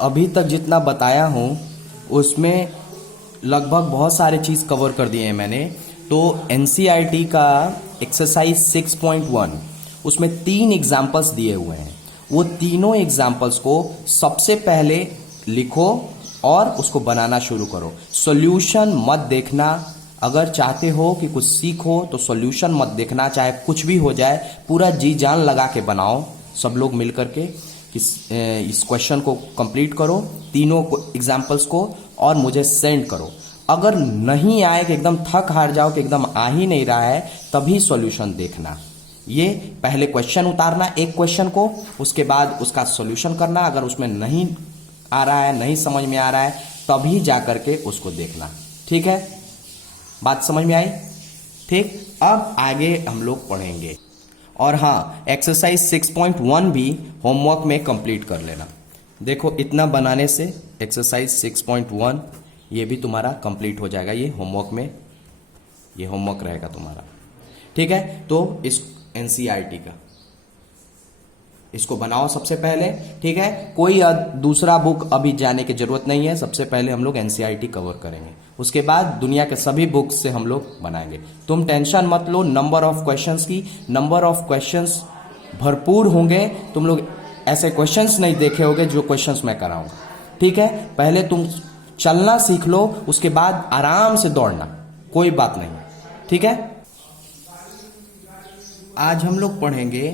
अभी तक जितना बताया हूँ उसमें लगभग बहुत सारे चीज़ कवर कर दिए हैं मैंने। तो एनसीईआरटी का एक्सरसाइज 6.1 उसमें 3 एग्जाम्पल्स दिए हुए हैं। वो तीनों एग्जाम्पल्स को सबसे पहले लिखो और उसको बनाना शुरू करो। सॉल्यूशन मत देखना। अगर चाहते हो कि कुछ सीखो तो सॉल्यूशन मत देखना, चाहे कुछ भी हो जाए पूरा जी जान लगा के बनाओ सब लोग मिल करके। इस क्वेश्चन को कंप्लीट करो, तीनों एग्जाम्पल्स को, और मुझे सेंड करो। अगर नहीं आए कि एकदम थक हार जाओ कि एकदम आ ही नहीं रहा है, तभी सॉल्यूशन देखना। ये पहले क्वेश्चन उतारना एक क्वेश्चन को, उसके बाद उसका सॉल्यूशन करना। अगर उसमें नहीं आ रहा है, नहीं समझ में आ रहा है, तभी जा करके उसको देखना। ठीक है, बात समझ में आई? ठीक, अब आगे हम लोग पढ़ेंगे। और हाँ, एक्सरसाइज 6.1 भी होमवर्क में कंप्लीट कर लेना। देखो इतना बनाने से एक्सरसाइज 6.1 ये भी तुम्हारा कंप्लीट हो जाएगा। ये होमवर्क में, ये होमवर्क रहेगा तुम्हारा। ठीक है, तो इस एनसीईआरटी का इसको बनाओ सबसे पहले। ठीक है, कोई दूसरा बुक अभी जाने की जरूरत नहीं है। सबसे पहले हम लोग एनसीईआरटी कवर करेंगे, उसके बाद दुनिया के सभी बुक्स से हम लोग बनाएंगे। तुम टेंशन मत लो नंबर ऑफ क्वेश्चंस की। नंबर ऑफ क्वेश्चंस भरपूर होंगे। तुम लोग ऐसे क्वेश्चंस नहीं देखे होगे जो क्वेश्चंस मैं कराऊंगा। ठीक है, पहले तुम चलना सीख लो, उसके बाद आराम से दौड़ना, कोई बात नहीं। ठीक है, आज हम लोग पढ़ेंगे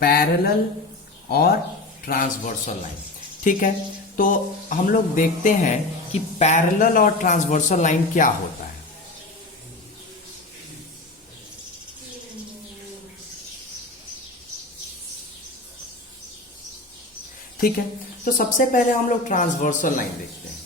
पैरेलल और ट्रांसवर्सल लाइन। ठीक है, तो हम लोग देखते हैं कि पैरेलल और ट्रांसवर्सल लाइन क्या होता है। ठीक है, तो सबसे पहले हम लोग ट्रांसवर्सल लाइन देखते हैं।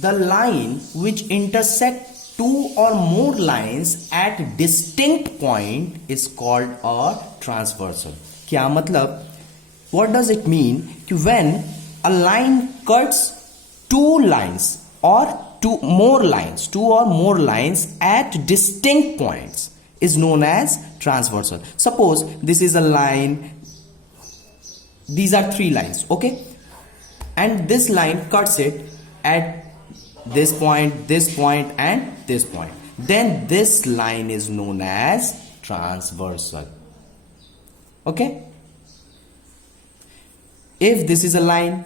The line which intersect two or more lines at distinct point is called a transversal। क्या मतलब? What does it mean कि when a line cuts two lines or two or more lines at distinct points is known as transversal। Suppose this is a line, these are 3 lines, okay, and this line cuts it at this point and this point, then this line is known as transversal। okay, if this is a line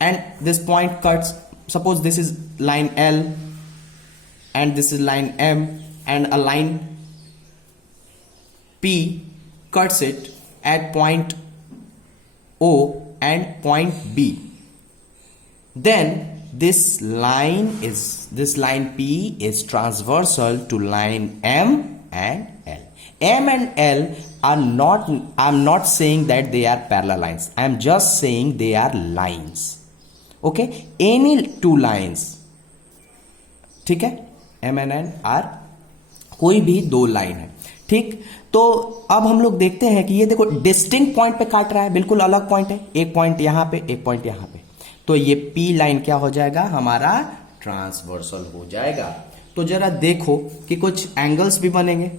and this point cuts, suppose this is line L and this is line M, and a line P cuts it at point O and point B, then this line P is transversal to line M and L. M and L are not, I'm not saying that they are parallel lines, I am just saying they are lines। okay, any 2 lines, ठीक है, M and N are कोई भी 2 line है। ठीक, तो अब हम लोग देखते हैं कि ये देखो डिस्टिंक्ट पॉइंट पे काट रहा है, बिल्कुल अलग पॉइंट है, एक पॉइंट यहां पे, एक पॉइंट यहां पे, तो ये P लाइन क्या हो जाएगा? हमारा ट्रांसवर्सल हो जाएगा। तो जरा देखो कि कुछ एंगल्स भी बनेंगे।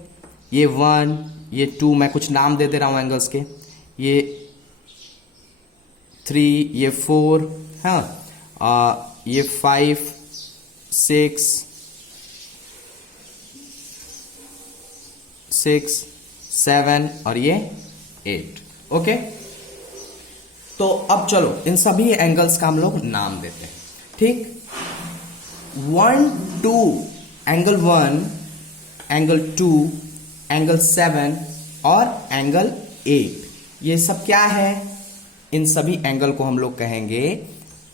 ये 1, ये 2, मैं कुछ नाम दे दे रहा हूं एंगल्स के, ये 3, ये 4, हाँ, ये 5, 6, 7 और ये 8। ओके, तो अब चलो इन सभी एंगल्स का हम लोग नाम देते हैं। ठीक, 1, 2, एंगल 1, एंगल 2, एंगल 7 और एंगल 8, ये सब क्या है? इन सभी एंगल को हम लोग कहेंगे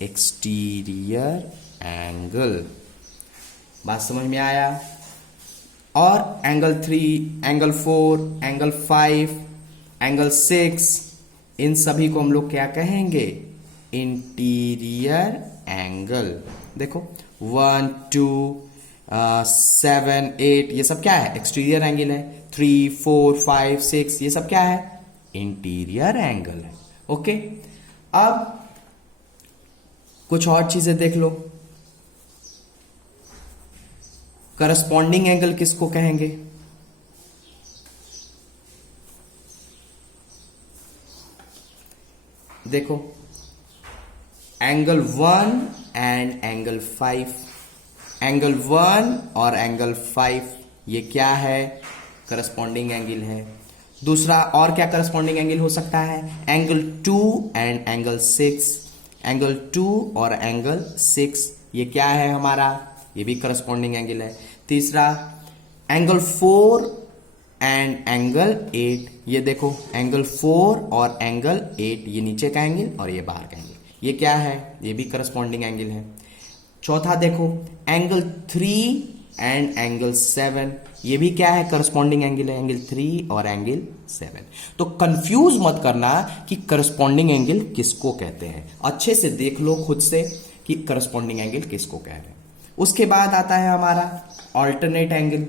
एक्सटीरियर एंगल। बात समझ में आया? और एंगल 3, एंगल 4, एंगल 5, एंगल 6, इन सभी को हम लोग क्या कहेंगे? Interior angle. देखो 1, 2, 7, 8, ये सब क्या है? एक्सटीरियर एंगल है। 3, 4, 5, 6, ये सब क्या है? इंटीरियर एंगल है। ओके, अब कुछ और चीजें देख लो। करस्पॉन्डिंग एंगल किसको कहेंगे? देखो एंगल 1 एंड एंगल 5, एंगल 1 और एंगल 5 ये क्या है, करस्पॉन्डिंग एंगल है। दूसरा और क्या करस्पॉन्डिंग एंगल हो सकता है, एंगल 2 एंड एंगल 6, एंगल 2 और एंगल 6 ये क्या है हमारा, ये भी करस्पॉन्डिंग एंगल है। तीसरा एंगल 4 एंड एंगल 8, ये देखो एंगल 4 और एंगल 8 ये नीचे का एंगल और ये बाहर का एंगल, ये क्या है, ये भी करस्पॉन्डिंग एंगल है। चौथा देखो एंगल 3 एंड एंगल 7, ये भी क्या है, करस्पॉन्डिंग एंगल है, एंगल 3 और एंगल 7। तो कंफ्यूज मत करना कि करस्पॉन्डिंग एंगल किसको कहते हैं, अच्छे से देख लो खुद से कि करस्पॉन्डिंग एंगल किसको कह रहे हैं। उसके बाद आता है हमारा अल्टरनेट एंगल।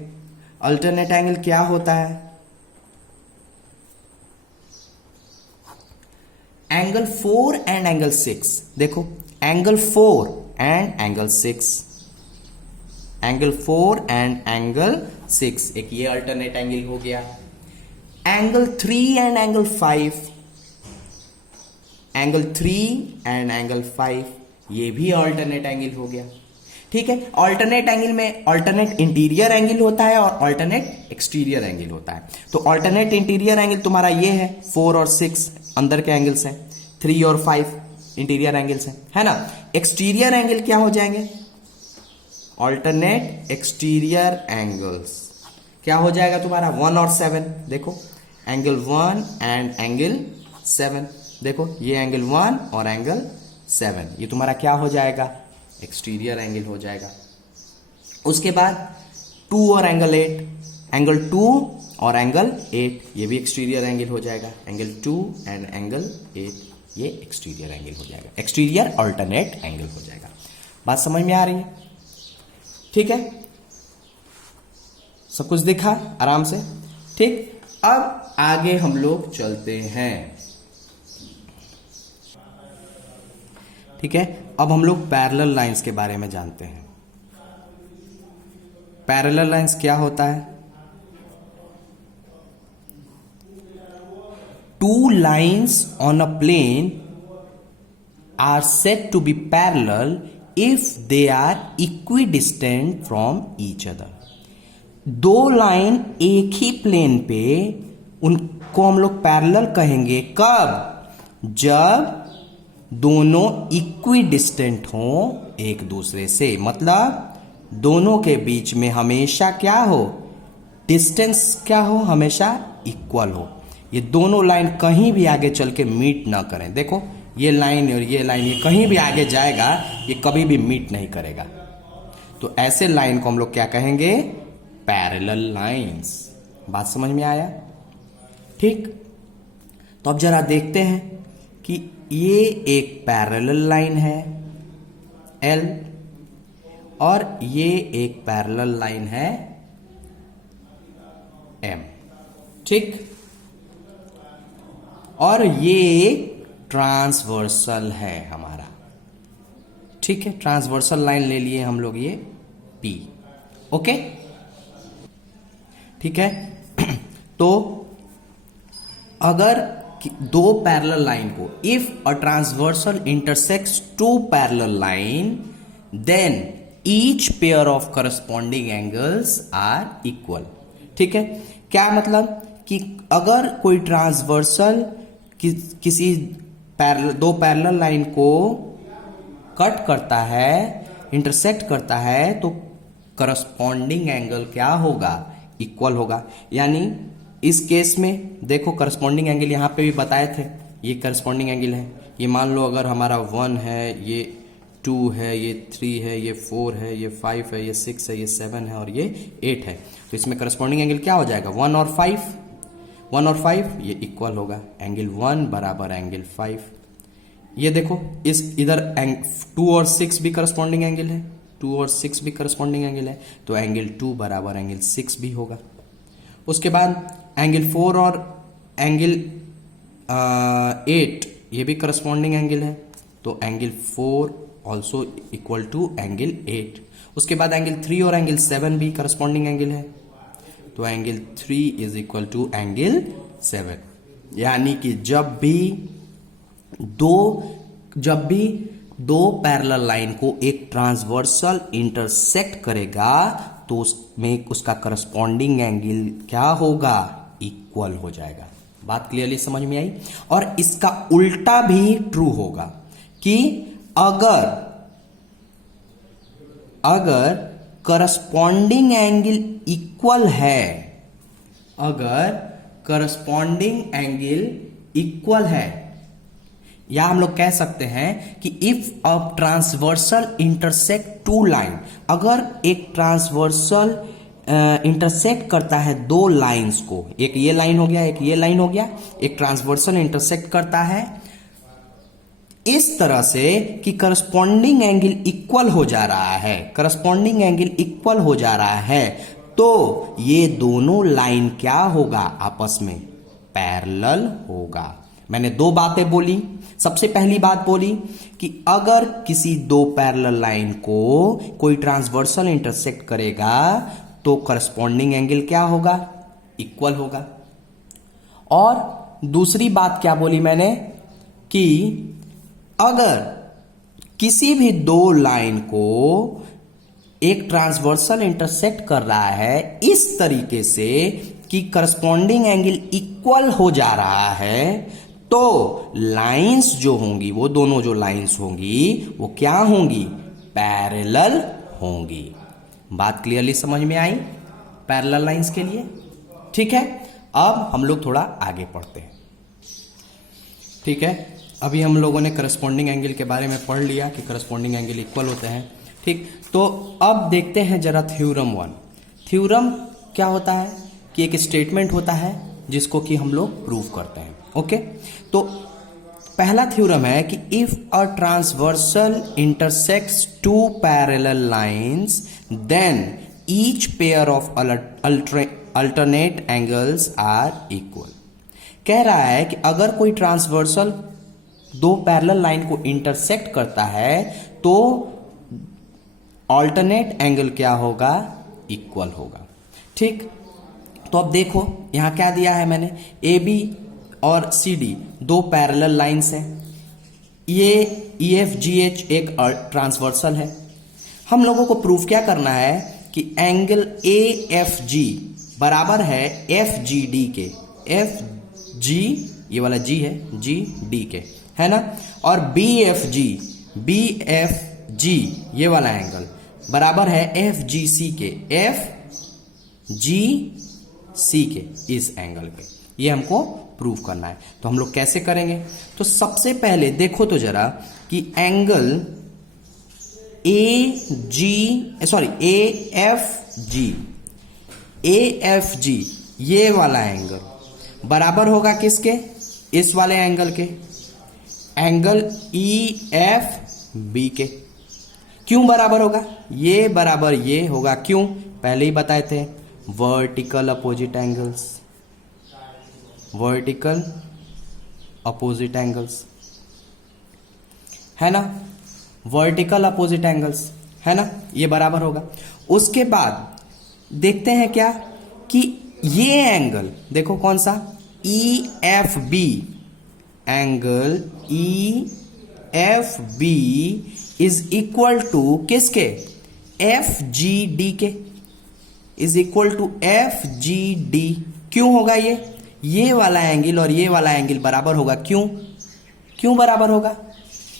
अल्टरनेट एंगल क्या होता है, एंगल 4 एंड एंगल 6, देखो angle 4 and angle 6, angle 4 and angle 6 एक ये अल्टरनेट एंगल हो गया। Angle 3 and angle 5, angle 3 and angle 5 ये भी अल्टरनेट एंगल हो गया। ठीक है, अल्टरनेट एंगल में अल्टरनेट इंटीरियर एंगल होता है और अल्टरनेट एक्सटीरियर एंगल होता है। तो अल्टरनेट इंटीरियर एंगल तुम्हारा ये है, 4 और 6 अंदर के एंगल्स हैं, 3 और 5 इंटीरियर एंगल्स हैं, है ना। एक्सटीरियर एंगल क्या हो जाएंगे, अल्टरनेट एक्सटीरियर एंगल्स क्या हो जाएगा तुम्हारा, 1 और 7, देखो एंगल 1 एंड एंगल 7, देखो ये एंगल 1 और एंगल 7 ये तुम्हारा क्या हो जाएगा, एक्सटीरियर एंगल हो जाएगा। उसके बाद 2 और एंगल 8, एंगल 2 और एंगल 8 ये भी एक्सटीरियर एंगल हो जाएगा, एंगल 2 एंड एंगल 8 ये एक्सटीरियर एंगल हो जाएगा, एक्सटीरियर अल्टरनेट एंगल हो जाएगा। बात समझ में आ रही है, ठीक है, सब कुछ दिखा आराम से, ठीक। अब आगे हम लोग चलते हैं, ठीक है। अब हम लोग पैरेलल लाइंस के बारे में जानते हैं। पैरेलल लाइंस क्या होता है, two lines on a plane are said to be parallel if they are equidistant from each other. दो लाइन एक ही प्लेन पे, उनको हम लोग पैरेलल कहेंगे कब, जब दोनों इक्विडिस्टेंट हो एक दूसरे से, मतलब दोनों के बीच में हमेशा क्या हो, डिस्टेंस क्या हो, हमेशा इक्वल हो। ये दोनों लाइन कहीं भी आगे चल के मीट ना करें, देखो ये लाइन और ये लाइन ये कहीं भी आगे जाएगा, ये कभी भी मीट नहीं करेगा। तो ऐसे लाइन को हम लोग क्या कहेंगे, पैरेलल लाइंस। बात समझ में आया, ठीक। तो अब जरा देखते हैं कि ये एक पैरेलल लाइन है L और ये एक पैरेलल लाइन है M, ठीक। और ये एक ट्रांसवर्सल है हमारा, ठीक है, ट्रांसवर्सल लाइन ले लिए हम लोग ये P, ओके, ठीक है। तो अगर दो पैरेलल लाइन को, if a transversal intersects two parallel line then each pair of corresponding angles are equal, ठीक है। क्या मतलब कि अगर कोई ट्रांसवर्सल किसी दो पैरेलल लाइन को कट करता है, इंटरसेक्ट करता है, तो करस्पॉन्डिंग एंगल क्या होगा, इक्वल होगा। यानी इस केस में देखो करस्पॉन्डिंग एंगल यहां पे भी बताए थे, ये करस्पॉन्डिंग एंगल है। ये मान लो अगर हमारा 1 है, ये 2 है, ये 3 है, ये 4 है, ये 5 है, ये 6 है, ये 7 है और ये 8 है। तो इसमें करस्पॉन्डिंग एंगल क्या हो जाएगा, 1 और 5, 1 और 5 ये इक्वल होगा, एंगल 1 बराबर एंगल 5। ये देखो इस इधर 2 और 6 भी करस्पॉन्डिंग एंगल है, 2 और 6 भी करस्पॉन्डिंग एंगल है, तो एंगल 2 बराबर एंगल 6 भी होगा। उसके बाद एंगल 4 और एंगल 8 ये भी करस्पॉन्डिंग एंगल है, तो angle 4 also equal to angle 8। उसके बाद एंगल 3 और एंगल 7 भी करस्पॉन्डिंग एंगल है, तो angle 3 is equal to angle 7। यानी कि जब भी जब भी दो पैरेलल लाइन को एक ट्रांसवर्सल इंटरसेक्ट करेगा तो उसमें उसका करस्पॉन्डिंग एंगल क्या होगा, इक्वल हो जाएगा। बात क्लियरली समझ में आई। और इसका उल्टा भी ट्रू होगा कि अगर करस्पॉन्डिंग एंगल इक्वल है, अगर करस्पॉन्डिंग एंगल इक्वल है, या हम लोग कह सकते हैं कि if a transversal intersect two line, अगर एक ट्रांसवर्सल इंटरसेक्ट करता है दो लाइंस को, एक ये लाइन हो गया, एक ये लाइन हो गया, एक ट्रांसवर्सल इंटरसेक्ट करता है इस तरह से कि करस्पॉन्डिंग एंगल इक्वल हो जा रहा है, करस्पॉन्डिंग एंगल इक्वल हो जा रहा है, तो ये दोनों लाइन क्या होगा, आपस में पैरेलल होगा। मैंने दो बातें बोली। सबसे पहली बात बोली कि अगर किसी दो पैरेलल लाइन को कोई ट्रांसवर्सल इंटरसेक्ट करेगा तो करस्पॉन्डिंग एंगल क्या होगा, इक्वल होगा। और दूसरी बात क्या बोली मैंने कि अगर किसी भी दो लाइन को एक ट्रांसवर्सल इंटरसेक्ट कर रहा है इस तरीके से कि करस्पॉन्डिंग एंगल इक्वल हो जा रहा है, तो लाइंस जो होंगी, वो दोनों जो लाइंस होंगी वो क्या होंगी, पैरेलल होंगी। बात क्लियरली समझ में आई पैरेलल लाइंस के लिए। ठीक है, अब हम लोग थोड़ा आगे पढ़ते हैं। ठीक है, अभी हम लोगों ने करस्पॉन्डिंग एंगल के बारे में पढ़ लिया कि करस्पॉन्डिंग एंगल इक्वल होते हैं। ठीक, तो अब देखते हैं जरा थ्योरम 1। थ्योरम क्या होता है कि एक स्टेटमेंट होता है जिसको कि हम लोग प्रूव करते हैं। ओके, तो पहला थ्योरम है कि if a transversal intersects two parallel lines then each pair of alternate angles are equal. कह रहा है कि अगर कोई ट्रांसवर्सल दो पैरेलल लाइन को इंटरसेक्ट करता है तो अल्टरनेट एंगल क्या होगा, इक्वल होगा। ठीक, तो अब देखो यहां क्या दिया है मैंने, ए बी और सी डी दो पैरेलल लाइंस हैं, ये ई एफ जी एच एक ट्रांसवर्सल है। हम लोगों को प्रूफ क्या करना है कि एंगल ए एफ जी बराबर है एफ जी डी के, एफ जी ये वाला जी है, जी डी के, है ना, और बी एफ जी ये वाला एंगल बराबर है एफ जी सी के, एफ जी सी के, इस एंगल पे। ये हमको प्रूव करना है। तो हम लोग कैसे करेंगे, तो सबसे पहले देखो तो जरा कि एंगल ए एफ जी ये वाला एंगल बराबर होगा किसके, इस वाले एंगल के, एंगल ई एफ बी के। क्यों बराबर होगा, ये बराबर ये होगा, क्यों, पहले ही बताए थे, vertical opposite angles, vertical opposite angles, है ना, वर्टिकल अपोजिट एंगल्स, है ना, ये बराबर होगा। उसके बाद देखते हैं क्या कि ये एंगल देखो कौन सा, E F B, angle E F B is equal to किसके, एफ जी डी के, is equal to F G D. क्यों होगा ये वाला एंगल और ये वाला एंगल बराबर होगा, क्यों बराबर होगा,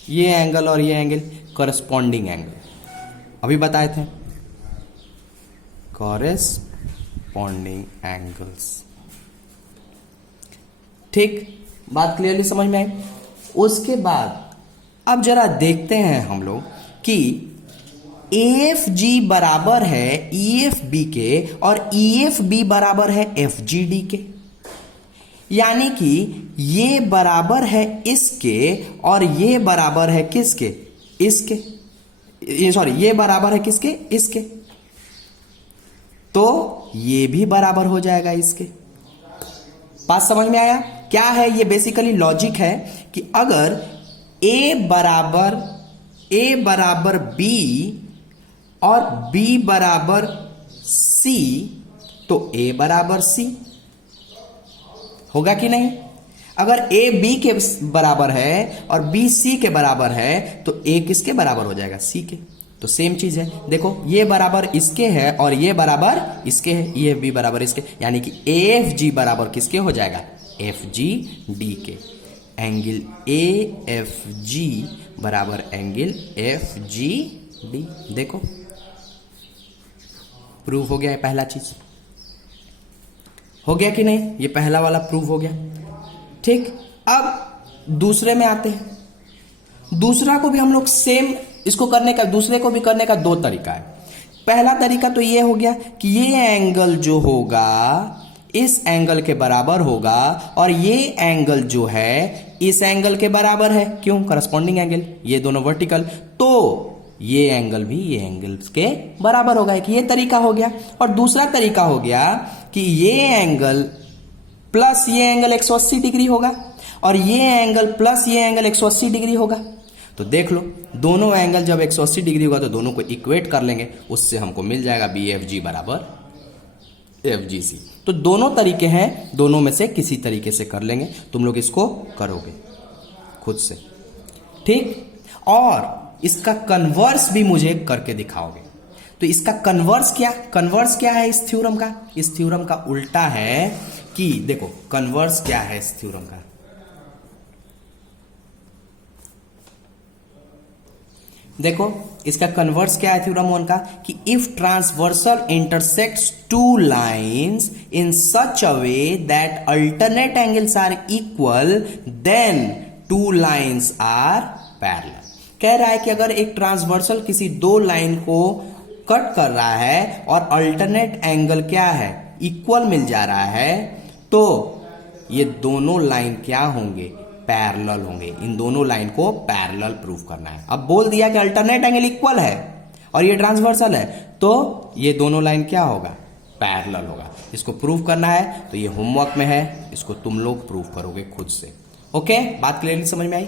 ये एंगल और ये एंगल कॉरेस्पॉन्डिंग एंगल, अभी बताए थे कॉरेस्पॉन्डिंग एंगल्स। ठीक, बात क्लियरली समझ में आई। उसके बाद अब जरा देखते हैं हम लोग कि एफ जी बराबर है ई एफ बी के और ई एफ बी बराबर है एफ जी डी के, यानी कि ये बराबर है इसके और ये बराबर है किसके, इसके, ये बराबर है किसके, इसके, तो ये भी बराबर हो जाएगा इसके। बात समझ में आया क्या है, ये बेसिकली लॉजिक है कि अगर ए बराबर बी और बी बराबर सी तो ए बराबर सी होगा कि नहीं। अगर ए बी के बराबर है और बी सी के बराबर है तो ए किसके बराबर हो जाएगा? सी के। तो सेम चीज है, देखो ये बराबर इसके है और ये बराबर इसके है, ये भी बराबर इसके, यानी कि ए एफ जी बराबर किसके हो जाएगा? एफ जी डी के। एंगल ए एफ जी बराबर एंगल एफ जी डी। देखो प्रूव हो गया है, पहला चीज हो गया कि नहीं? ये पहला वाला प्रूव हो गया। ठीक, अब दूसरे में आते हैं। दूसरा को भी हम लोग सेम इसको करने का, दूसरे को भी करने का दो तरीका है। पहला तरीका तो ये हो गया कि ये एंगल जो होगा इस एंगल के बराबर होगा और ये एंगल जो है इस एंगल के बराबर है। क्यों? करस्पॉन्डिंग एंगल, ये दोनों वर्टिकल, तो ये एंगल भी ये एंगल के बराबर होगा। एक ये तरीका हो गया। और दूसरा तरीका हो गया कि ये एंगल प्लस ये एंगल 180 डिग्री होगा और ये एंगल प्लस ये एंगल 180 डिग्री होगा। तो देख लो, दोनों एंगल जब 180 डिग्री होगा तो दोनों को इक्वेट कर लेंगे, उससे हमको मिल जाएगा बी एफ जी बराबर एफ जी सी। तो दोनों तरीके हैं, दोनों में से किसी तरीके से कर लेंगे। तुम लोग इसको करोगे खुद से, ठीक? और इसका कन्वर्स भी मुझे करके दिखाओगे। तो इसका कन्वर्स क्या है इस थ्योरम का? इस थ्योरम का उल्टा है कि देखो कन्वर्स क्या है इस थ्योरम का। देखो इसका कन्वर्स क्या है थ्योरम 1 का कि if transversal intersects two lines in such a way that alternate angles are equal then two lines are parallel. कह रहा है कि अगर एक ट्रांसवर्सल किसी दो लाइन को कट कर रहा है और अल्टरनेट एंगल क्या है? इक्वल मिल जा रहा है, तो ये दोनों लाइन क्या होंगे? पैरेलल होंगे। इन दोनों लाइन को पैरेलल प्रूव करना है। अब बोल दिया कि अल्टरनेट एंगल इक्वल है और ये ट्रांसवर्सल है, तो ये दोनों लाइन क्या होगा? पैरेलल होगा। इसको प्रूव करना है तो ये होमवर्क में है, इसको तुम लोग प्रूव करोगे खुद से। ओके, बात क्लियरली समझ में आई?